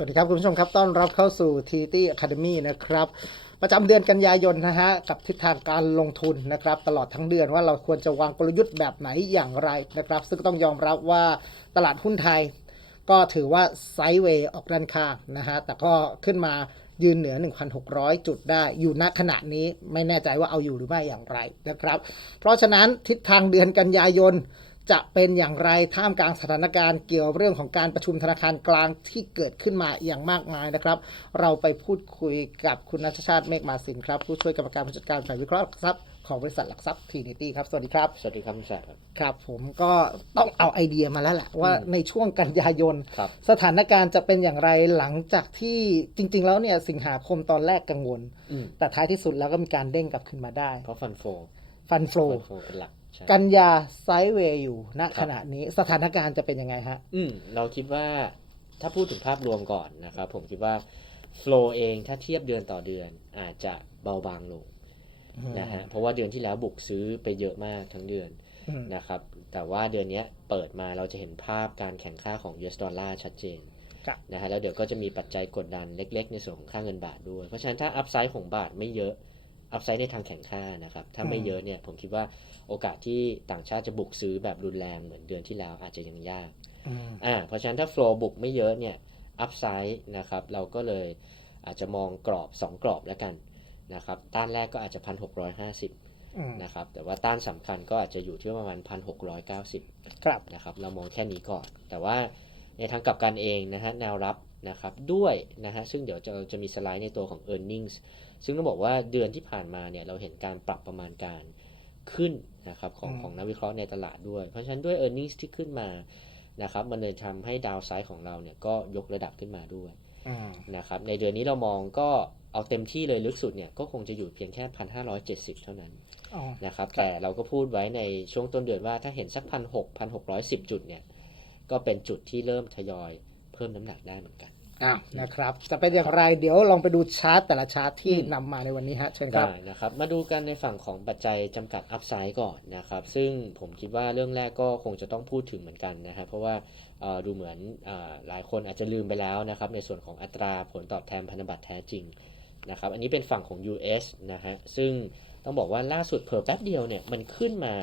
สวัสดีครับ คุณผู้ชมครับ ต้อนรับเข้าสู่ TT Academy นะครับ ประจำเดือนกันยายนนะฮะ กับทิศทางการลงทุนนะครับ ตลอดทั้งเดือนว่าเราควรจะวางกลยุทธ์แบบไหนอย่างไรนะครับ ซึ่งต้องยอมรับว่าตลาดหุ้นไทย ก็ถือว่าไซด์เวย์ออกด้านข้างนะฮะ แต่ก็ขึ้นมายืนเหนือ 1,600 จุดได้ อยู่ณขณะนี้ไม่แน่ใจว่าเอาอยู่หรือไม่อย่างไรนะครับ เพราะฉะนั้นทิศทางเดือนกันยายน จะเป็นอย่างไรท่ามกลางสถานการณ์เกี่ยวเรื่องของการประชุมธนาคารกลางที่เกิดขึ้นมาอย่างมากมายนะครับ เราไปพูดคุยกับคุณนัชชาติเมฆมาสินครับ ผู้ช่วยกรรมการผู้จัดการฝ่ายวิเคราะห์หลักทรัพย์ของบริษัทหลักทรัพย์ทีนิตี้ครับ สวัสดีครับ สวัสดีครับคุณแสบครับ ครับ ผมก็ต้องเอาไอเดียมาแล้วแหละว่าอืมในช่วงกันยายน ครับ สถานการณ์จะเป็นอย่างไรหลังจากที่จริง ๆ แล้วเนี่ยสิงหาคมตอนแรกกังวล อืมแต่ท้ายที่สุดแล้วก็มีการเด้งกลับขึ้นมาได้ เพราะฟันโฟฟันโฟ ฟันโฟเป็นหลักใช่ กันยาไซด์เวย์อยู่ณครับขณะนี้สถานการณ์จะเป็นยังไงฮะ อืมเราคิดว่าถ้าพูดถึงภาพรวมก่อนนะครับผมคิดว่าโฟลเองถ้าเทียบเดือนต่อเดือนอาจจะเบาบางลงนะฮะเพราะว่าเดือนที่แล้วบุกซื้อไปเยอะมากทั้งเดือนอืมนะครับ แต่ว่าเดือนเนี้ยเปิดมาเราจะเห็นภาพการแข่งค่าของ US ดอลลาร์ชัดเจนครับนะฮะแล้วเดี๋ยวก็จะมีปัจจัยกดดันเล็ก ๆ ในส่วนของค่าเงินบาทด้วย เพราะฉะนั้นถ้าอัพไซด์ของบาทไม่เยอะ อัพไซด์ในทางแข่งค่านะครับ ถ้าไม่เยอะเนี่ยผมคิดว่าโอกาสที่ต่างชาติจะบุกซื้อแบบรุนแรงเหมือนเดือนที่แล้วอาจจะยังยากอืมอ่าเพราะฉะนั้นถ้าโฟลบุกไม่เยอะเนี่ยอัพไซด์นะครับเราก็เลยอาจจะมองกรอบ 2 กรอบแล้วกันนะครับต้านแรกก็อาจจะ 1,650อืมนะครับแต่ว่าต้านสำคัญก็อาจจะอยู่ที่ประมาณ 1,690ครับนะครับเรามองแค่นี้ก่อน แต่ว่าในทางกลับกันเองนะฮะแนวรับนะครับด้วยนะฮะซึ่งเดี๋ยวจะจะมีสไลด์ในตัวของ e a r n i n g ็ ซึ่งต้องบอกว่าเดือนที่ผ่านมาเนี่ยเราเห็นการปรับประมาณการขึ้นนะครับของอืมของนักวิเคราะห์ในตลาดด้วย เพราะฉะนั้นด้วย e a r n i n g ็ที่ขึ้นมานะครับมันเลยทำให้ดาวไซด์ของเราเนี่ยก็ยกระดับขึ้นมาด้วยอืมนะครับในเดือนนี้เรามองก็เอาเต็มที่เลยลึกสุดเนี่ยก็คงจะอยู่เพียงแค่1,570เท่านั้นอ๋อนะครับแต่เราก็พูดไว้ในช่วงต้นเดือนว่าถ้าเห็นสักพันหกพันหกร้อยสิบจุดเนี่ยก็เป็นจุดที่เริ่มทยอยเพิ่มน้ำหนักได้เหมือนกัน อ้าวนะครับจะเป็นอย่างไรเดี๋ยวลองไปดูชาร์ตแต่ละชาร์ตที่อืมนำมาในวันนี้ฮะเชิญครับได้นะครับ มาดูกันในฝั่งของปัจจัยจำกัดอัพไซด์ก่อนนะครับ ซึ่งผมคิดว่าเรื่องแรกก็คงจะต้องพูดถึงเหมือนกันนะครับเพราะว่าเอ่อดูเหมือนอาหลายคนอาจจะลืมไปแล้วนะครับ ในส่วนของอัตราผลตอบแทนพันธบัตรแท้จริงนะครับอันนี้เป็นฝั่งของ US นะฮะซึ่งต้องบอกว่าล่าสุดเพิ่แป๊บเดียวเนี่ยมันขึ้นมา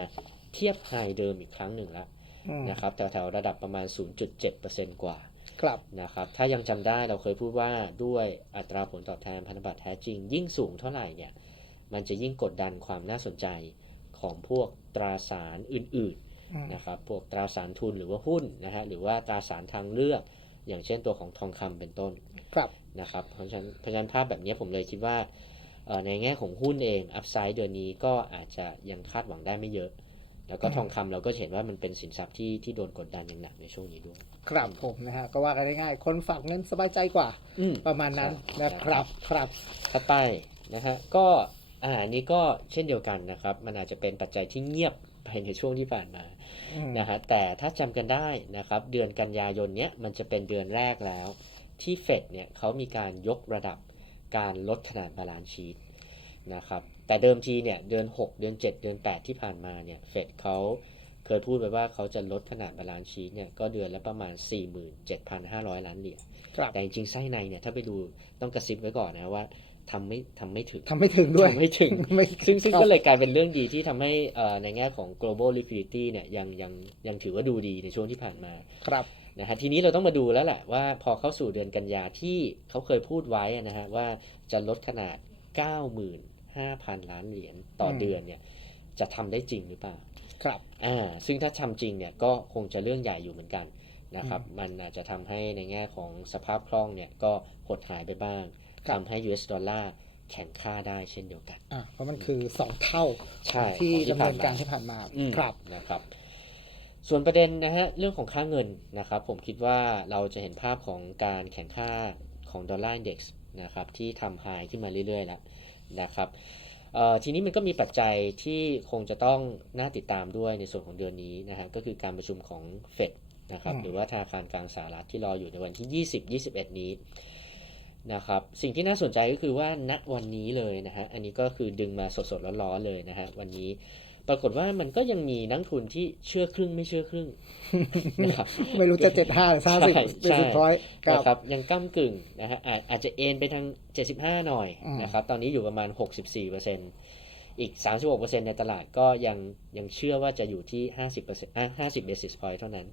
เทียบไฮเดิมอีกครั้งหนึ่งแล้วอืมนะครับแถวๆระดับประมาณ 0.7%กว่า ครับนะครับถ้ายังจำได้เราเคยพูดว่าด้วยอัตราผลตอบแทนพันธบัตรแท้จริง ยิ่งสูงเท่าไหร่เนี่ยมันจะยิ่งกดดันความน่าสนใจของพวกตราสารอื่นอืมๆนะครับพวกตราสารทุนหรือว่าหุ้นนะฮะหรือว่าตราสารทางเลือก อย่างเช่นตัวของทองคำเป็นต้นครับนะครับเพราะฉะนั้นเพราะฉะนั้นภาพแบบนี้ผมเลยคิดว่าเอ่อในแง่ของหุ้นเองอัพไซด์เดือนนี้ก็อาจจะยังคาดหวังได้ไม่เยอะ แล้วก็อืมทองคำเราก็เห็นว่ามันเป็นสินทรัพย์ที่ที่โดนกดดันอย่างหนักในช่วงนี้ด้วย ครับผมนะฮะก็ว่ากันง่ายๆคนฝากเงินสบายใจกว่าอืมประมาณนั้นใช่นะครับครับถัดไปนะฮะก็อาหารนี้ก็เช่นเดียวกันนะครับ มันอาจจะเป็นปัจจัยที่เงียบไปในช่วงที่ผ่านมาอืมนะฮะแต่ถ้าจำกันได้นะครับ เดือนกันยายนเนี้ยมันจะเป็นเดือนแรกแล้ว ที่เฟดเนี่ยเขามีการยกระดับการลดขนาดบาลานซ์ชีต นะครับแต่เดิมทีเนี่ยเดือน 6 เดือน 7 เดือน 8 ที่ผ่านมาเนี่ยเฟดเขาเคยพูดไปว่าเขาจะลดขนาดบาลานซ์ชีตเนี่ยก็เดือนละประมาณ 47,500 ล้านเหรียญครับแต่จริงๆไส้ในเนี่ยถ้าไปดูต้องกระซิบไว้ก่อนนะว่าทำไม่ทำไม่ถึงทำไม่ถึงด้วยทำไม่ถึงไม่ซึ่งซึ่งครับก็เลยกลายเป็นเรื่องดีที่ทำให้เอ่อในแง่ของ global liquidity เนี่ยยังยังยังถือว่าดูดีในช่วงที่ผ่านมาครับนะฮะทีนี้เราต้องมาดูแล้วแหละว่าพอเข้าสู่เดือนกันยาที่เขาเคยพูดไว้นะฮะว่าจะลดขนาด 95,000ล้านเหรียญต่อเดือนเนี่ยจะทำได้จริงหรือเปล่า ครับ อ่า ซึ่งถ้าทำจริงเนี่ยก็คงจะเรื่องใหญ่อยู่เหมือนกันนะครับ มันอาจจะทำให้ในแง่ของสภาพคล่องเนี่ยก็หดหายไปบ้างครับทำให้ US ดอลลาร์แข็งค่าได้เช่นเดียวกัน อ่า เพราะมันคือสองเท่าใช่ที่ของที่ดำเนินผ่านมาการที่ผ่านมาอืมครับ นะครับ ส่วนประเด็นนะฮะเรื่องของค่าเงินนะครับ ผมคิดว่าเราจะเห็นภาพของการแข่งค่าของดอลลาร์อินเด็กซ์นะครับที่ทำไฮขึ้นมาเรื่อยๆแล้ว นะครับเอ่อทีนี้มันก็มีปัจจัยที่คงจะต้องน่าติดตามด้วยในส่วนของเดือนนี้นะฮะก็คือการประชุมของเฟดนะครับอืมหรือว่าธนาคารกลางสหรัฐที่รออยู่ในวันที่ 20-21 นี้นะครับสิ่งที่น่าสนใจก็คือว่าณวันนี้เลยนะฮะอันนี้ก็คือดึงมาสดๆร้อนๆเลยนะฮะวันนี้ ปรากฏว่ามันก็ยังมีนักทุนที่เชื่อครึ่งไม่เชื่อครึ่งนะครับไม่รู้จะเจ็ดห้าหรือห้าสิบใช่เป็นสิบใช่พอยต์ครับนะครับยังก้ากึ่งนะฮะอาจอาจจะเอ็นไปทาง75หน่อยอืมนะครับตอนนี้อยู่ประมาณ64%อีก 36%ในตลาดก็ยังยังเชื่อว่าจะอยู่ที่ 50%อะ50 basis point เท่านั้น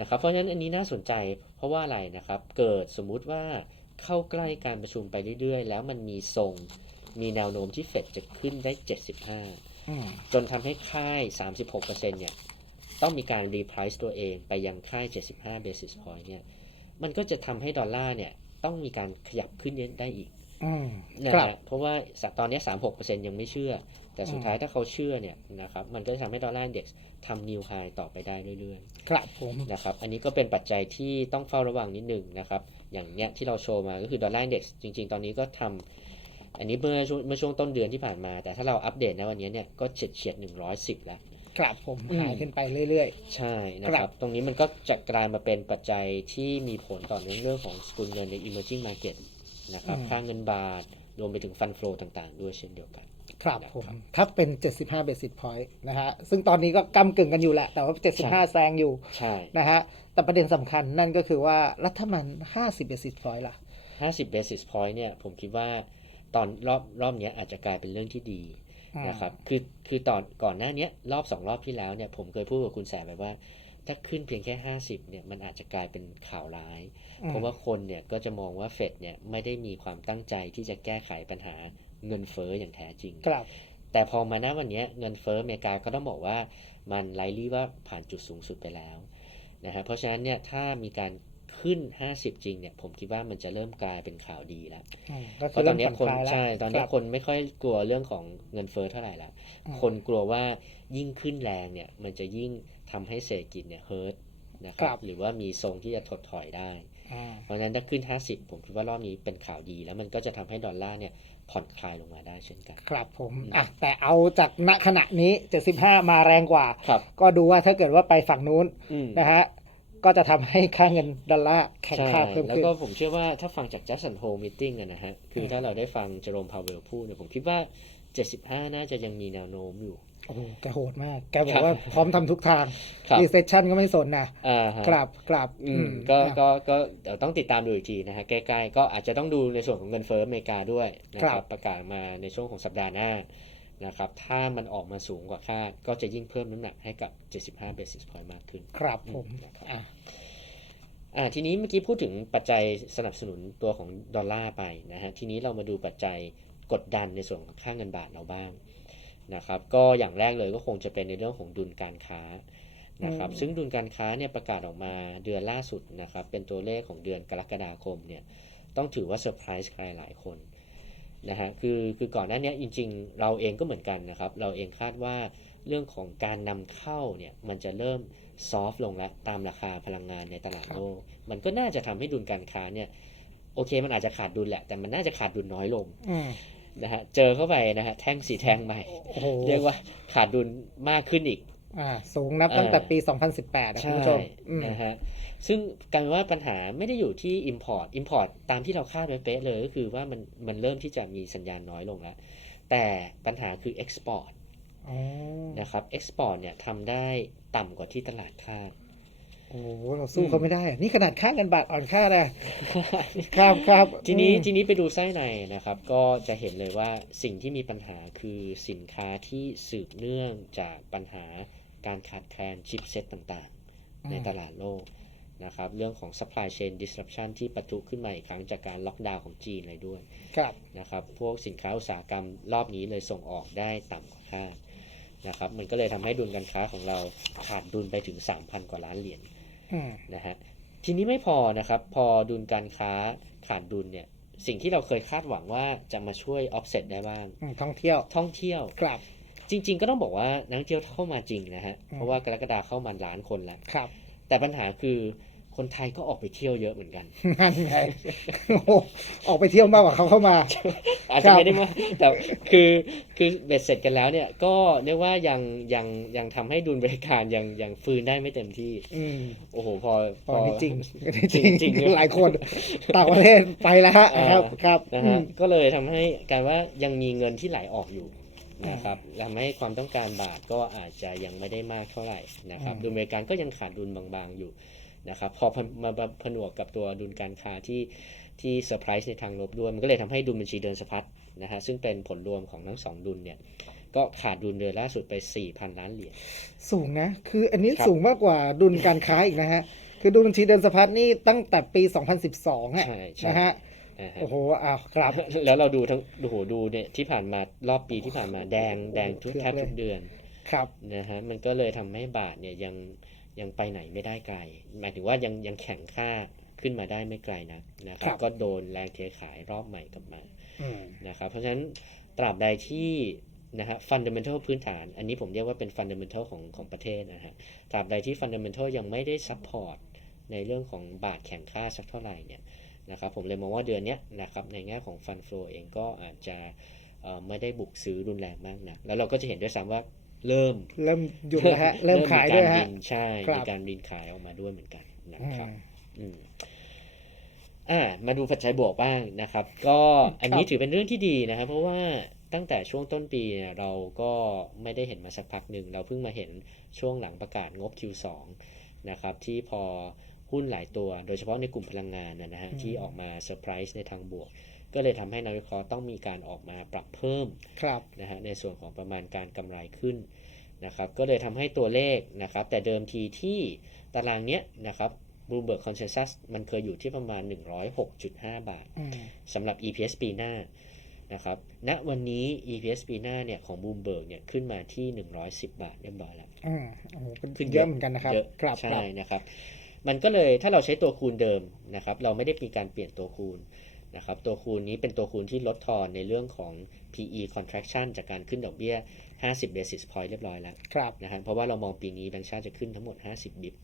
นะครับ เพราะฉะนั้นอันนี้น่าสนใจเพราะว่าอะไรนะครับ เกิดสมมุติว่าเข้าใกล้การประชุมไปเรื่อยๆ แล้วมันมีทรงมีแนวโน้มที่เฟดจะขึ้นได้ 75อืม จนทำให้ค่าย 36%เนี่ยต้องมีการรีไพรซ์ตัวเองไปยังค่าย 75 basis point เนี่ยมันก็จะทำให้ดอลลาร์เนี่ยต้องมีการขยับขึ้นได้อีกอืมนะครับฮะเพราะว่าตอนนี้ 36%ยังไม่เชื่อ แต่สุดท้ายถ้าเขาเชื่อเนี่ยนะครับมันก็จะทำให้ดอลลาร์อินเด็กซ์ทำนิวไฮต่อไปได้เรื่อยครับผมๆนะครับอันนี้ก็เป็นปัจจัยที่ต้องเฝ้าระวังนิดนึงนะครับ อย่างเนี้ยที่เราโชว์มาก็คือดอลลาร์อินเด็กซ์จริง ๆ ตอนนี้ก็ทำ อันนี้เมื่อช่วงเมื่อช่วงต้นเดือนที่ผ่านมา แต่ถ้าเราอัปเดตนะวันนี้เนี่ยก็เฉียดเฉียด110แล้วครับผมอืมหายขึ้นไปเรื่อยใช่นะคครัรับบตรงนี้มันก็จะกลายมาเป็นปัจจัยที่มีผลต่อเนื่องเรื่องของสกุลเงินใน emerging market นะครับค่าเงินบาทรวมไปถึงฟัน flow ต่างๆ ด้วยเช่นเดียวกันๆครับนะครับผมถ้าเป็น 75 basis point นะฮะ ซึ่งตอนนี้ก็กำกึ่งกันอยู่แหละ แต่ว่า 75 แซงอยู่ใช่นะฮะ แต่ประเด็นสำคัญนั่นก็คือว่ารัฐมัน50 basis point ล่ะ 50 basis point เนี่ยผมคิดว่า ตอนรอบรอบเนี้ยอาจจะกลายเป็นเรื่องที่ดีอืมนะครับ คือคือตอนก่อนหน้าเนี้ยรอบสองรอบที่แล้วเนี่ยผมเคยพูดกับคุณแสบไปว่า ถ้าขึ้นเพียงแค่50เนี่ยมันอาจจะกลายเป็นข่าวร้ายอืมเพราะว่าคนเนี่ยก็จะมองว่าเฟดเนี่ยไม่ได้มีความตั้งใจที่จะแก้ไขปัญหาเงินเฟ้ออย่างแท้จริงครับแต่พอมาณวันเนี้ยเงินเฟ้ออเมริกาก็ต้องบอกว่ามันไลลี่ว่าผ่านจุดสูงสุดไปแล้วนะฮะเพราะฉะนั้นเนี่ยถ้ามีการ ขึ้น 50 จริงเนี่ยผมคิดว่ามันจะเริ่มกลายเป็นข่าวดีแล้วอืมก็เพคือราะตอเริ่นมเนี้ยผ่อนคนคลายแล้วใช่ตอนเนี้คยรับคนไม่ค่อยกลัวเรื่องของเงินเฟ้อเท่าไหร่ละอืมคนกลัวว่ายิ่งขึ้นแรงเนี่ยมันจะยิ่งทำให้เศรษฐกิจเนี่ยเฮิร์ตนะคครัรับบหรือว่ามีทรงที่จะถดถอยได้อ่าเพราะฉะนั้นถ้าขึ้น 50 ผมคิดว่ารอบนี้เป็นข่าวดี แล้วมันก็จะทำให้ดอลลาร์เนี่ยผ่อนคลายลงมาได้เช่นกัน ครับผมอืมอะแต่เอาจากณขณะนี้ 75 มาแรงกว่าครับก็ดูว่าถ้าเกิดว่าไปฝั่งนู้นอืมนะฮะ ก็จะทำให้ค่าเงินดอลลาร์แข็งใช่ค่าเพิ่มแล้วขึ้นก็ผมเชื่อว่าถ้าฟังจาก Jackson Hole Meeting อะนะฮะ คืออืมถ้าเราได้ฟังเจอโรมพาวเวลพูดเนี่ยผมคิดว่า 75 น่าจะยังมีแนวโน้มอยู่ โอ้โห แกโหดมาก แกบอครักบว่าพร้อมทำทุกทางครับรีเซชชันก็ไม่สนนะอ่าฮะกลับกลับอือืมมก็อะก็ก็เดี๋ยวต้องติดตามดูอีกทีนะฮะ ใกล้ๆ ก็อาจจะต้องดูในส่วนของเงินเฟ้ออเมริกาด้วยนะคครัรับบประกาศมาในช่วงของสัปดาห์หน้า นะครับ ถ้ามันออกมาสูงกว่าคาด ก็จะยิ่งเพิ่มน้ำหนักให้กับ 75 basis point มากขึ้น ครับผมอืมนะครับอะอ่าทีนี้เมื่อกี้พูดถึงปัจจัยสนับสนุนตัวของดอลลาร์ไปนะฮะ ทีนี้เรามาดูปัจจัยกดดันในส่วนของค่าเงินบาทเราบ้างนะครับ ก็อย่างแรกเลยก็คงจะเป็นในเรื่องของดุลการค้านะครับอืมซึ่งดุลการค้าเนี่ยประกาศออกมาเดือนล่าสุดนะครับ เป็นตัวเลขของเดือนกรกฎาคมเนี่ย ต้องถือว่าเซอร์ไพรส์ใครหลายคน นะฮะคือคือก่อนหน้านี้จริง ๆ เราเองก็เหมือนกันนะครับ เราเองคาดว่าเรื่องของการนำเข้าเนี่ยมันจะเริ่มซอฟลงแล้วตามราคาพลังงานในตลาดโลกมันก็น่าจะทำให้ดุลการค้าเนี่ยโอเคมันอาจจะขาดดุลแหละ แต่มันน่าจะขาดดุลน้อยลงอืมนะฮะเจอเข้าไปนะฮะแท่งสีแท่งใหม่โอ้โหเรียกว่าขาดดุลมากขึ้นอีก อ่าสูงนับตั้งแต่อ่าปี 2018 นะคุณใช่ผู้ชมอืมนะฮะซึ่งกลายเป็นว่าปัญหาไม่ได้อยู่ที่ Import Import ตามที่เราคาดไว้เป๊ะเลยก็คือว่ามันมันเริ่มที่จะมีสัญญาณน้อยลงแล้ว แต่ปัญหาคือ Export อ๋อนะครับ Export เนี่ยทำได้ต่ำกว่าที่ตลาดคาดโอ้โหเราสู้เขาไม่ได้อะนี่ขนาดค่าเงินบาทอ่อนค่านะครับครับทีนี้อืมทีนี้ไปดูไส้ในนะครับ ก็จะเห็นเลยว่าสิ่งที่มีปัญหาคือสินค้าที่สืบเนื่องจากปัญหา การขาดแคลนชิปเซตต่างๆ ในตลาดโลกนะครับ เรื่องของ supply chain disruption ที่ปะทุขึ้นมาอีกครั้งจากการล็อกดาวน์ของจีนเลยด้วยครับนะครับ พวกสินค้าอุตสาหกรรมรอบนี้เลยส่งออกได้ต่ำกว่าคาดนะครับ มันก็เลยทำให้ดุลการค้าของเราขาดดุลไปถึง 3,000 กว่าล้านเหรียญอืมนะฮะ ทีนี้ไม่พอนะครับ พอดุลการค้าขาดดุลเนี่ย สิ่งที่เราเคยคาดหวังว่าจะมาช่วย offset ได้บ้างอืมท่องเที่ยว ท่องเที่ยวกลับ จริง ๆ ก็ต้องบอกว่านักท่องเที่ยวเข้ามาจริงนะฮะอืมเพราะว่ากรกฎาเข้ามาล้านคนแล้วครับ แต่ปัญหาคือคนไทยก็ออกไปเที่ยวเยอะเหมือนกันนั่นไงโอ้โหออกไปเที่ยวมากกว่าเขาเข้ามา อาจครัจะบไม่ได้มากแต่คือคือเบ็ดเสร็จกันแล้วเนี่ย ก็เรียกว่ายังยังยังทำให้ดุลบริการยังยังฟื้นได้ไม่เต็มที่ อืมโอ้โหพอตอนนี้จริงจจริริงงจจริริงงเนี่ยหลายคนต่างประเทศไปแล้วฮะอ่าครับครับนะอืฮะมก็เลยทำให้กลารว่ายังมีเงินที่ไหลออกอยู่ นะครับทำให้ความต้องการบาทก็อาจจะยังไม่ได้มากเท่าไหร่นะครับอืมดุลอเมริกันก็ยังขาดดุลบางๆอยู่นะครับพอมามาผนวกกับตัวดุลการค้าที่ที่เซอร์ไพรส์ในทางลบด้วย มันก็เลยทำให้ดุลบัญชีเดินสะพัดนะฮะซึ่งเป็นผลรวมของทั้งสองดุลเนี่ยก็ขาดดุลเดือนล่าสุดไป 4,000 ล้านเหรียญสูงนะ คืออันนี้ครับสูงมากกว่าดุลการค้าอีกนะฮะ คือดุลบัญชีเดินสะพัดนี่ตั้งแต่ปี 2012อะใช่ใช่นะฮะนะฮะ โอ้โหอ้าวครับ แล้วเราดูทั้งโอ้โหดูเนี่ยที่ผ่านมารอบปีที่ผ่านมาแดงแดงทุกเผือกแทบเลยทุกเดือนครับนะฮะมันก็เลยทำให้บาทเนี่ยยังยังไปไหนไม่ได้ไกล หมายถึงว่ายังยังแข็งค่าขึ้นมาได้ไม่ไกลนะนะครับครับ ก็โดนแรงเทขายรอบใหม่กลับมาอืมนะครับ เพราะฉะนั้นตราบใดที่นะฮะฟันเดเมนทัลพื้นฐาน อันนี้ผมเรียกว่าเป็นฟันเดเมนทัลของของประเทศนะฮะตราบใดที่ฟันเดเมนทัลยังไม่ได้ซัพพอร์ตในเรื่องของบาทแข็งค่าสักเท่าไหร่เนี่ย นะครับผมเลยมองว่าเดือนเนี้ยนะครับในแง่ของฟันฟลอเองก็อาจจะเอ่อไม่ได้บุกซื้อรุนแรงมากนะแล้วเราก็จะเห็นด้วยซ้ำว่าเริ่มเริ่มหยุดแล้วฮะเริ่มขายด้วยมีกรฮะบินใช่ครับมีการบินขายออกมาด้วยเหมือนกันนะอืครับมอืมอ่ามาดูปัจจัยบวกบ้างนะครับ ก็อันนี้ครับถือเป็นเรื่องที่ดีนะครับ เพราะว่าตั้งแต่ช่วงต้นปีเนี่ยเราก็ไม่ได้เห็นมาสักพักหนึ่ง เราเพิ่งมาเห็นช่วงหลังประกาศงบ Q2 นะครับที่พอ หุ้นหลายตัว โดยเฉพาะในกลุ่มพลังงานนะนะฮะอืมที่ออกมาเซอร์ไพรส์ในทางบวก ก็เลยทำให้นักวิเคราะห์ต้องมีการออกมาปรับเพิ่มครับนะฮะในส่วนของประมาณการกำไรขึ้นนะครับก็เลยทำให้ตัวเลขนะครับแต่เดิมทีที่ตารางเนี้ยนะครับ Bloomberg Consensus มันเคยอยู่ที่ประมาณ 106.5 บาทอืมสำหรับ EPS ปีหน้านะครับณวันนี้ EPS ปีหน้าเนี่ยของ Bloomberg เนี่ยขึ้นมาที่ 110 บาทเรียบร้อยแล้วอืมโอ้โหเป็นขึ้นเยอะเหมือนกันนะครับเยอะครับคใช่รับนะครับ มันก็เลยถ้าเราใช้ตัวคูณเดิมนะครับ เราไม่ได้มีการเปลี่ยนตัวคูณนะครับ ตัวคูณนี้เป็นตัวคูณที่ลดทอนในเรื่องของ PE contraction จากการขึ้นดอกเบี้ย 50 basis point เรียบร้อยแล้วครับนะฮะเพราะว่าเรามองปีนี้แบงก์ชาติจะขึ้นทั้งหมด 50 บิบ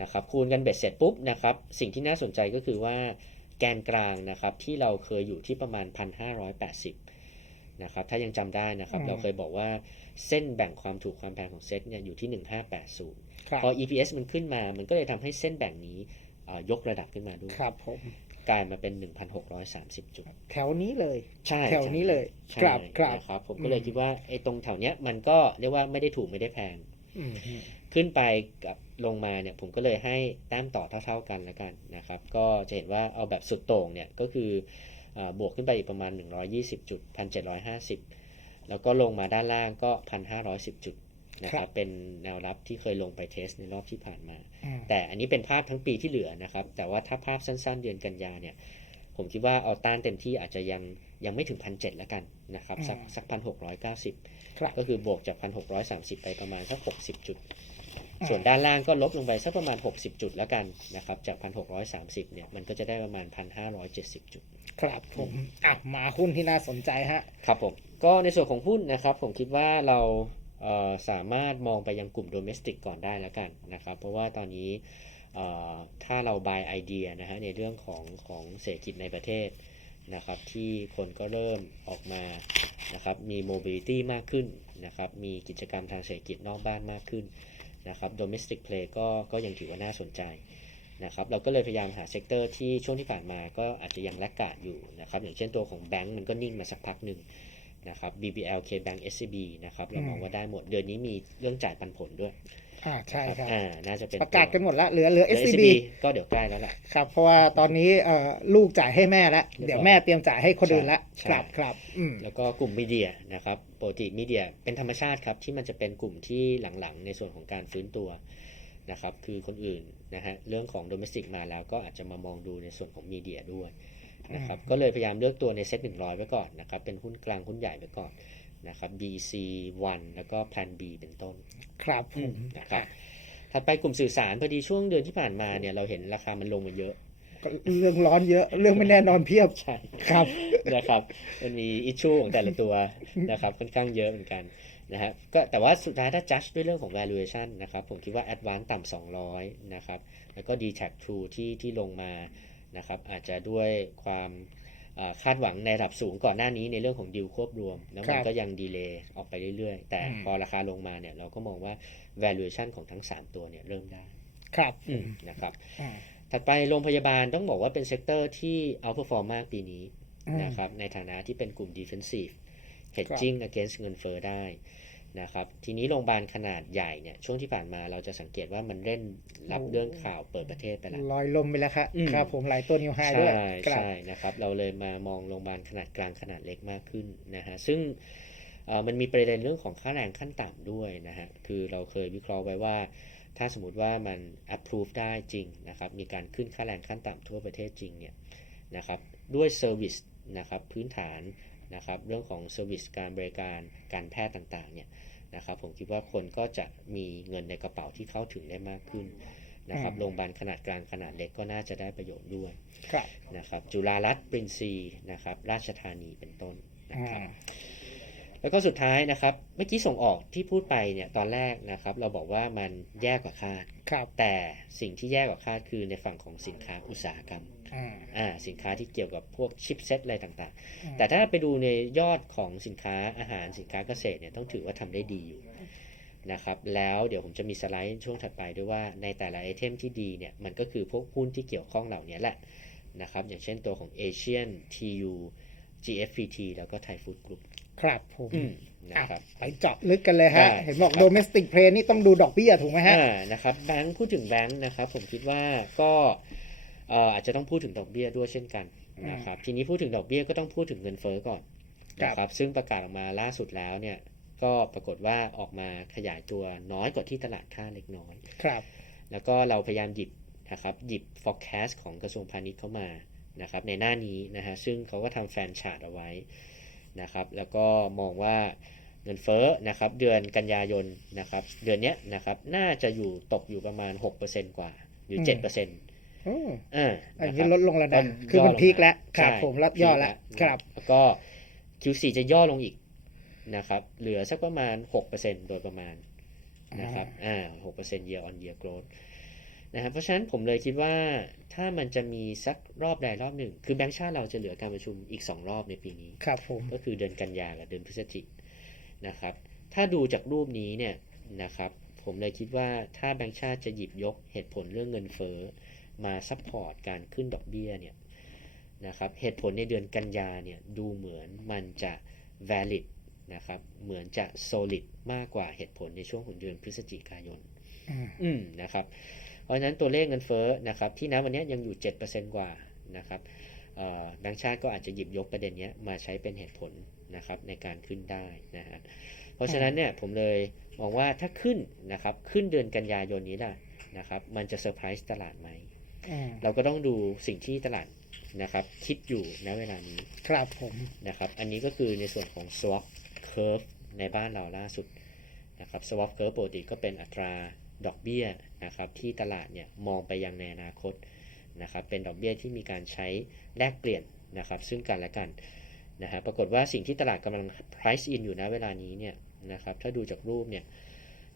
นะครับคูณกันเบ็ดเสร็จปุ๊บนะครับสิ่งที่น่าสนใจก็คือว่าแกนกลางนะครับที่เราเคยอยู่ที่ประมาณ 1,580 นะครับถ้ายังจำได้นะครับอืมเราเคยบอกว่าเส้นแบ่งความถูกความแพงของเซ็ตเนี่ยอยู่ที่ 1580ครับพอ EPS มันขึ้นมา มันก็เลยทำให้เส้นแบ่งนี้เอ่อยกระดับขึ้นมาด้วยครับผมกลายมาเป็น 1,630 จุด แถวนี้เลย ใช่แถวนี้เลยใช่ครับครับนะครับ ผมก็เลยอืมคิดว่าไอ้ตรงแถวเนี้ยมันก็เรียกว่าไม่ได้ถูกไม่ได้แพงอืมขึ้นไปกับลงมาเนี่ยผมก็เลยให้แต้มต่อเท่าๆกันแล้วกันนะครับ ก็จะเห็นว่าเอาแบบสุดโต่งเนี่ยก็คือเอ่อ บวกขึ้นไปอีกประมาณ 120 จุด 1,750 แล้วก็ลงมาด้านล่างก็ 1,510 จุดนะครับเป็นแนวรับที่เคยลงไปเทสในรอบที่ผ่านมาอืมแต่อันนี้เป็นภาพทั้งปีที่เหลือนะครับ แต่ว่าถ้าภาพสั้นๆ เดือนกันยาเนี่ย ผมคิดว่าเอาต้านเต็มที่อาจจะยังยังไม่ถึงพันเแล้วกันนะครับ สักสักพันหกร้อยเก้าสิบครับก็คือบวกจากพันหกร้อยสามสิบไปประมาณสักหกสิบจุดอ่า ส่วนด้านล่างก็ลบลงไปสักประมาณหกสิบจุดแล้วกันนะครับ จากพันหกร้อยสามสิบเนี่ย มันก็จะได้ประมาณพันห้าร้อยเจ็ดสิบจุด ครับผมอะมาหุ้นที่น่าสนใจฮะ ครับผม ก็ในส่วนของหุ้นนะครับ ผมคิดว่าเราเอ่อสามารถมองไปยังกลุ่มโดเมสติกก่อนได้แล้วกันนะครับ เพราะว่าตอนนี้เอ่อถ้าเรา buy ไอเดียนะฮะในเรื่องของของเศรษฐกิจในประเทศนะครับที่คนก็เริ่มออกมานะครับมี mobility มากขึ้นนะครับมีกิจกรรมทางเศรษฐกิจนอกบ้านมากขึ้น นะครับ domestic play ก็ก็ยังถือว่าน่าสนใจนะครับเราก็เลยพยายามหาเซกเตอร์ที่ช่วงที่ผ่านมาก็อาจจะยังแลกกาดอยู่นะครับอย่างเช่นตัวของแบงก์มันก็นิ่งมาสักพักหนึ่ง นะครับ BBL KBank SCB นะครับเรามองอืมว่าได้หมดเดือนนี้มีเรื่องจ่ายปันผลด้วยอ่าใช่นะครับครับอ่าน่าจะเป็นประกาศกันหมดละเหลือเหลือตัว SCB ก็เดี๋ยวใกล้แล้วแหละครับ เพราะว่าตอนนี้เอ่อลูกจ่ายให้แม่แล้วเรียบร้อยเดี๋ยวแม่เตรียมจ่ายให้คนอื่นละใช่ครับครับอืมแล้วก็กลุ่มมีเดียนะครับปกติมีเดียเป็นธรรมชาติครับที่มันจะเป็นกลุ่มที่หลังๆ ในส่วนของการฟื้นตัวนะครับคือคนอื่นนะฮะเรื่องของ domestic มาแล้วก็อาจจะมามองดูในส่วนของมีเดียด้วย นะครับอืมก็เลยพยายามเลือกตัวในเซ็ต100ไว้ก่อนนะครับเป็นหุ้นกลางหุ้นใหญ่ไว้ก่อนนะครับ BC1 แล้วก็ Plan B เป็นต้น ครับผอืมมนะครับถัดไปกลุ่มสื่อสารพอดีช่วงเดือนที่ผ่านมาเนี่ยเราเห็นราคามันลงมาเยอะก็เรื่องร้อนเยอะเรื่องไม่แน่นอนเพียบใช่ครับนะครับมันมีอิชชูของแต่ละตัวนะครับค่อนข้างเยอะเหมือนกันนะฮะก็แต่ว่าสุดท้ายถ้า judge ด้วยเรื่องของ valuation นะครับผมคิดว่า advance ต่ำ200 นะครับ แล้วก็ d t a c True ที่ที่ลงมา นะครับอาจจะด้วยความอ่าคาดหวังในระดับสูงก่อนหน้านี้ในเรื่องของดีลควบรวม แล้วมันครับก็ยังดีเลย์ออกไปเรื่อยๆ แต่อืมพอราคาลงมาเนี่ยเราก็มองว่า valuation ของทั้ง 3 ตัวเนี่ยเริ่มได้ครับอืมนะครับอ่าถัดไปโรงพยาบาลต้องบอกว่าเป็นเซกเตอร์ที่ outperform มากปีนี้อืมนะครับในฐานะที่เป็นกลุ่ม defensive hedging against เงินเฟ้อได้ นะครับทีนี้โรงพยาบาลขนาดใหญ่เนี่ยช่วงที่ผ่านมาเราจะสังเกตว่ามันเล่นรับเรื่องข่าวเปิดประเทศไปแล้วลอยลมไปแล้วครับอืมครับผมหลายตัวนิวไฮด้วยใช่ครับใช่นะครับเราเลยมามองโรงพยาบาลขนาดกลางขนาดเล็กมากขึ้นนะฮะซึ่งเอ่อมันมีประเด็นเรื่องของค่าแรงขั้นต่ำด้วยนะฮะคือเราเคยวิเคราะห์ไว้ว่า ถ้าสมมติว่ามัน approve ได้จริงนะครับมีการขึ้นค่าแรงขั้นต่ำทั่วประเทศจริงเนี่ยนะครับด้วย service นะครับพื้นฐาน นะครับเรื่องของ service การบริการการแพทย์ต่างๆเนี่ยนะครับผมคิดว่าคนก็จะมีเงินในกระเป๋าที่เข้าถึงได้มากขึ้นนะครับอืมโรงพยาบาลขนาดกลางขนาดเล็กก็น่าจะได้ประโยชน์ด้วยครับนะครับจุฬารัตน์ปรินซีนะครับราชธานีเป็นต้นนะอ่าครับแล้วก็สุดท้ายนะครับเมื่อกี้ส่งออกที่พูดไปเนี่ยตอนแรกนะครับเราบอกว่ามันแย่กว่าคาดครับแต่สิ่งที่แย่กว่าคาดคือในฝั่งของสินค้าอุตสาหกรรม อ่าอ่าสินค้าที่เกี่ยวกับพวกชิปเซตอะไรต่างอืมๆแต่ถ้าไปดูในยอดของสินค้าอาหารสินค้าเกษตรเนี่ยต้องถือว่าทำได้ดีอยู่นะครับแล้วเดี๋ยวผมจะมีสไลด์ช่วงถัดไปด้วยว่าในแต่ละไอเทมที่ดีเนี่ยมันก็คือพวกหุ้นที่เกี่ยวข้องเหล่านี้แหละนะครับอย่างเช่นตัวของ Asian TU GFPT แล้วก็ Thai Food Group ครับผมอืมนะอะครับไปเจาะลึกกันเลยฮะได้เห็นบอกครับโดเมสติกเพลนี่ต้องดูดอกเบี้ยถูกไหมฮะอ่านะครับแบงค์พูดถึงแบงค์นะครับผมคิดว่าก็เอ่ออาจจะต้องพูดถึงดอกเบี้ยด้วยเช่นกันนะครับทีนี้พูดถึงดอกเบี้ยก็ต้องพูดถึงเงินเฟ้อก่อนครับนะครับซึ่งประกาศออกมาล่าสุดแล้วเนี่ยก็ปรากฏว่าออกมาขยายตัวน้อยกว่าที่ตลาดคาดเล็กน้อยครับแล้วก็เราพยายามหยิบนะครับหยิบ forecast ของกระทรวงพาณิชย์เข้ามานะครับในหน้านี้นะฮะซึ่งเขาก็ทำแฟนชาร์ตเอาไว้นะครับแล้วก็มองว่าเงินเฟ้อนะครับเดือนกันยายนนะครับเดือนเนี้ยนะครับน่าจะอยู่ตกอยู่ประมาณ 6%กว่าอยู่อืม7%โอ้อ่าอันนะคนี้รับลดลงแล้วก็นะ คือมันย่ลงพีคแล้วครับใช่ผมรับย่อแล้วพีครับ แล้วก็ Q4 จะย่อลงอีกนะครับ เหลือสักประมาณ 6%โดยประมาณนะครับ อ่าหกเปอร์เซ็นต์ year on year growth นะครับ เพราะฉะนั้นผมเลยคิดว่าถ้ามันจะมีสักรอบใดรอบหนึ่ง คือแบงก์ชาติเราจะเหลือการประชุมอีก 2 รอบในปีนี้ ครับผม ก็คือเดือนกันยากับเดือนพฤศจิกนะครับ ถ้าดูจากรูปนี้เนี่ยนะครับ ผมเลยคิดว่าถ้าแบงก์ชาติจะหยิบยกเหตุผลเรื่องเงินเฟ้อ มาซัพพอร์ตการขึ้นดอกเบี้ยเนี่ยนะครับเหตุผลในเดือนกันยาเนี่ยดูเหมือนมันจะ valid นะครับเหมือนจะ solid มากกว่าเหตุผลในช่วงของเดือนพฤศจิกายนอืมอืมนะครับเพราะฉะนั้นตัวเลขเงินเฟ้อนะครับที่น้วันนี้ยังอยู่ 7%กว่านะครับเอ่อแบงก์ชาติก็อาจจะหยิบยกประเด็นเนี้ยมาใช้เป็นเหตุผลนะครับในการขึ้นได้นะฮะเพราะฉะนั้นเนี่ยผมเลยมองว่าถ้าขึ้นนะครับขึ้นเดือนกันยายนนี้ล่ะนะครับมันจะเซอร์ไพรส์ตลาดไหมอืม เราก็ต้องดูสิ่งที่ตลาดนะครับ คิดอยู่ณเวลานี้ครับผมนะครับ อันนี้ก็คือในส่วนของ swap curve ในบ้านเราล่าสุดนะครับ swap curve ปกติก็เป็นอัตราดอกเบี้ยนะครับ ที่ตลาดเนี่ยมองไปยังในอนาคตนะครับ เป็นดอกเบี้ยที่มีการใช้แลกเปลี่ยนนะครับ ซึ่งกันและกันนะฮะปรากฏว่าสิ่งที่ตลาดกำลัง price in อยู่ณเวลานี้เนี่ยนะครับ ถ้าดูจากรูปเนี่ย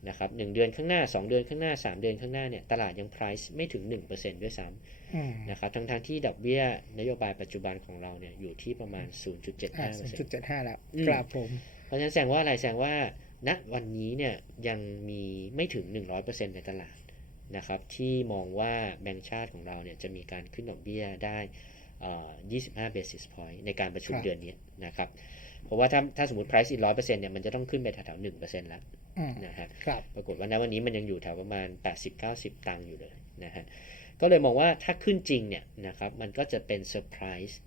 นะครับหนึ่งเดือนข้างหน้า 2 เดือนข้างหน้า 3 เดือนข้างหน้าเนี่ยตลาดยัง price ไม่ถึง 1%ด้วยซ้ำอืมนะครับทั้งทงๆที่ดอกเบี้ยนโยบายปัจจุบันของเราเนี่ยอยู่ที่ประมาณอ่า0.75%จุดเจ็ดห้าแล้วอืมครับผมเพราะฉะนั้นแสดงว่าอะไรแสดงว่าณวันนี้เนี่ยยังมีไม่ถึง 100%ในตลาดนะครับที่มองว่าแบงก์ชาติของเราเนี่ยจะมีการขึ้นดอกเบี้ยได้เอ่อ25 basis point ในการประชุมเดือนนี้นะครับ เพราะว่าถ้าถ้าสมมติ price in 100%เนี่ยมันจะต้องขึ้นไปแถวๆ1%แล้วอืมนะฮะครับปรากฏว่าณวันนี้มันยังอยู่แถวประมาณ 80-90 ตังค์อยู่เลยนะฮะก็เลยมองว่าถ้าขึ้นจริงเนี่ยนะครับมันก็จะเป็นเซอร์ไพรส์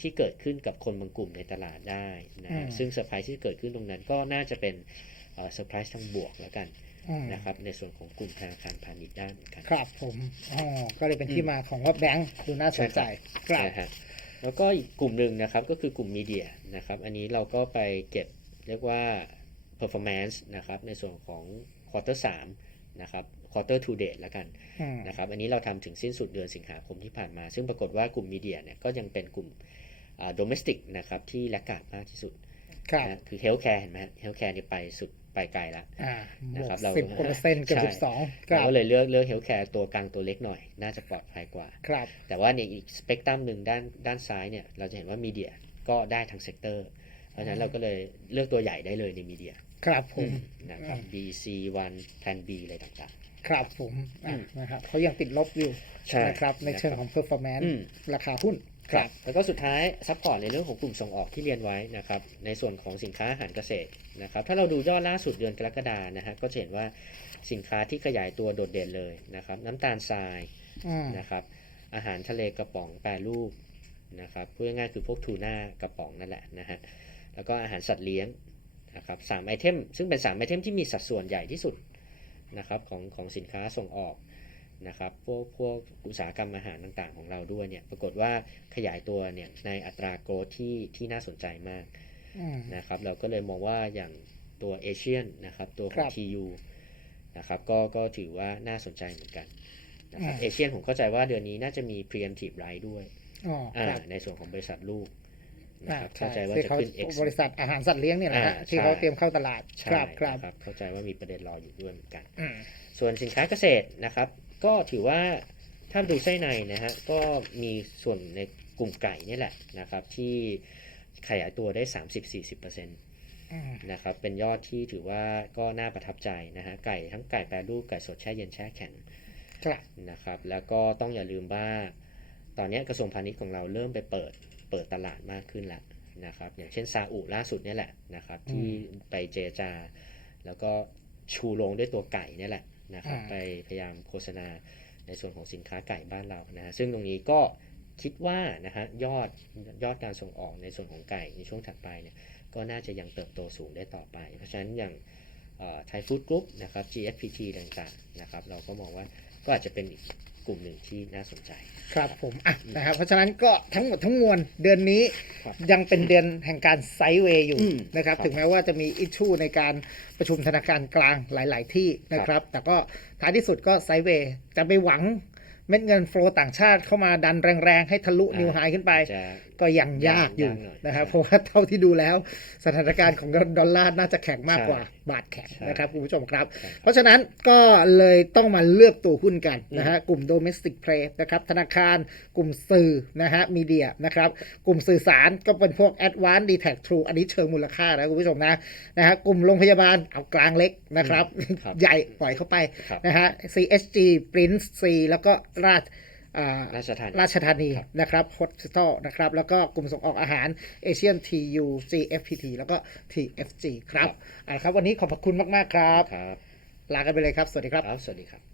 ที่เกิดขึ้นกับคนบางกลุ่มในตลาดได้นะฮะอืมซึ่งเซอร์ไพรส์ที่เกิดขึ้นตรงนั้นก็น่าจะเป็นเอ่อเซอร์ไพรส์ทางบวกแล้วกันอืมนะครับในส่วนของกลุ่มธนาคารพาณิชย์ได้เหมือนกัน ครับผมอ๋อก็เลยเป็นที่อืมมาของว่าแบงค์ดูน่าสนใจครับนะฮะ แล้วก็อีกกลุ่มหนึ่งนะครับก็คือกลุ่มมีเดียนะครับ อันนี้เราก็ไปเก็บเรียกว่า performance นะครับในส่วนของ quarter 3นะครับ quarter to date แล้วกันอืมนะครับ อันนี้เราทำถึงสิ้นสุดเดือนสิงหาคมที่ผ่านมา ซึ่งปรากฏว่ากลุ่มมีเดียเนี่ยก็ยังเป็นกลุ่มโดเมสติกนะครับที่แลกขาดมากที่สุดครับนะคือเฮลท์แคร์เห็นไหมเฮลท์แคร์นี่ไปสุด ไปไกลแล้วอ่าบนะวครับกเราสิบกว่าเปอร์เซ็นต์เกือบใช่สิบสองคเรารับก็เลยเลือกเลือกเฮลท์แคร์ตัวกลางตัวเล็กหน่อย น่าจะปลอดภัยกว่า ครับ แต่ว่าในอีกสเปกตรัมหนึ่งด้านด้านซ้ายเนี่ยเราจะเห็นว่ามีเดียก็ได้ทั้งเซกเตอร์เพราะฉะนั้นเราก็เลยเลือกตัวใหญ่ได้เลยในมีเดีย ครับผมนะครับอืม BC1 Plan B อะไรต่างครับผมอะอืมนะครับเขายังติดลบอยู่ๆใช่นะครับในเชิงของ performance อืมราคาหุ้น ครับแล้วก็สุดท้ายซัพพอร์ตในเรื่องของกลุ่มส่งออกที่เรียนไว้นะครับในส่วนของสินค้าอาหารเกษตรนะครับถ้าเราดูยอดล่าสุดเดือนกรกฎานะฮะก็จะเห็นว่าสินค้าที่ขยายตัวโดดเด่นเลยนะครับน้ำตาลทรายนะครับอาหารทะเลกระป๋องแปรรูปนะครับพูดง่ายๆคือพวกทูน่ากระป๋องนั่นแหละนะฮะแล้วก็อาหารสัตว์เลี้ยงนะครับสามไอเทมซึ่งเป็นสามไอเทมที่มีสัดส่วนใหญ่ที่สุดนะครับของของสินค้าส่งออก นะครับพวกพวกอุตสาหกรรมอาหารต่างๆ ของเราด้วยเนี่ยปรากฏว่าขยายตัวเนี่ยในอัตราโกรธที่ที่น่าสนใจมากอืมนะครับเราก็เลยมองว่าอย่างตัวเอเชียนนะครับตัวขคอรังบ TU นะครับก็ก็ถือว่าน่าสนใจเหมือนกันนะครับอืมเอเชียนผมเข้าใจว่าเดือนนี้น่าจะมี preemptive right ด้วยอ๋ออ่าครับในส่วนของบริษัทลูกนะอ่าครับใช่เข้าใจว่าที่จะเขาขึ้น X บริษัทอาหารสัตว์เลี้ยงเนี่ยนะฮะอ่าที่เขาใช่เตรียมเข้าตลาดใช่ครับครับนะครับเข้าใจว่ามีประเด็นรออยู่ด้วยเหมือนกันอืมส่วนสินค้าเกษตรนะครับ ก็ถือว่าถ้าดูไส้ในนะฮะก็มีส่วนในกลุ่มไก่นี่แหละนะครับที่ขยายตัวได้ 30-40%อืมนะครับเป็นยอดที่ถือว่าก็น่าประทับใจนะฮะไก่ทั้งไก่แปรรูปไก่สดแช่เย็นแช่แข็งครับนะครับแล้วก็ต้องอย่าลืมว่าตอนนี้กระทรวงพาณิชย์ของเราเริ่มไปเปิดเปิดตลาดมากขึ้นแล้วนะครับอย่างเช่นซาอุล่าสุดเนี่ยแหละนะครับที่ไปเจรจา แล้วก็ชูโรงด้วยตัวไก่เนี่ยแหละ นะครับอ่าไปพยายามโฆษณาในส่วนของสินค้าไก่บ้านเรานะฮะซึ่งตรงนี้ก็คิดว่านะฮะยอดยอดการส่งออกในส่วนของไก่ในช่วงถัดไปเนี่ยก็น่าจะยังเติบโตสูงได้ต่อไป เพราะฉะนั้นอย่างไทยฟู้ดกรุ๊ปนะครับ GFPT ต่างๆนะครับ เราก็มองว่าก็อาจจะเป็นอีก กลุ่มหนึ่งที่น่าสนใจ ครับผมอะนะครับเพราะฉะนั้นก็ทั้งหมดทั้งมวลเดือนนี้ครับยังเป็นเดือนแห่งการไซด์เวย์อยู่อืมนะครับ ครับถึงแม้ว่าจะมีอิชชูในการประชุมธนาคารกลางหลาย ๆ ที่นะครับแต่ก็ท้ายที่สุดก็ไซด์เวย์จะไปหวังเม็ดเงินโฟลต่างชาติเข้ามาดันแรง ๆ ให้ทะลุนิวไฮขึ้นไป จะก็ยังยากอยู่ยากหน่อยนะครับใช่เพราะว่าเท่าที่ดูแล้วสถานการณ์ของดอลลาร์น่าจะแข็งมากกว่าใช่บาทแข็งใช่นะครับคุณผู้ชมครับใช่ครับ เพราะฉะนั้นก็เลยต้องมาเลือกตัวหุ้นกันนะฮะกลุ่ม domestic play นะครับธนาคารกลุ่มสื่อนะฮะมีเดียนะครับกลุ่มสื่อสารก็เป็นพวก advanced d t a c True อันนี้เชิงมูลค่านะคุณผู้ชมนะนะฮะกลุ่มโรงพยาบาลเอากลางเล็กนะครับครับใหญ่ปล่อยเข้าไปครับนะฮะ CSG Prince C แล้วก็ราชอ่า ราชธานีราชธานีครับนะครับโฮสตอลนะครับ แล้วก็กลุ่มส่งออกอาหารเอเชียน TU CFPT แล้วก็ TFG ครับครับเอาละครับ วันนี้ขอบพระคุณมากๆครับครับ ลากันไปเลยครับ สวัสดีครับครับสวัสดีครับ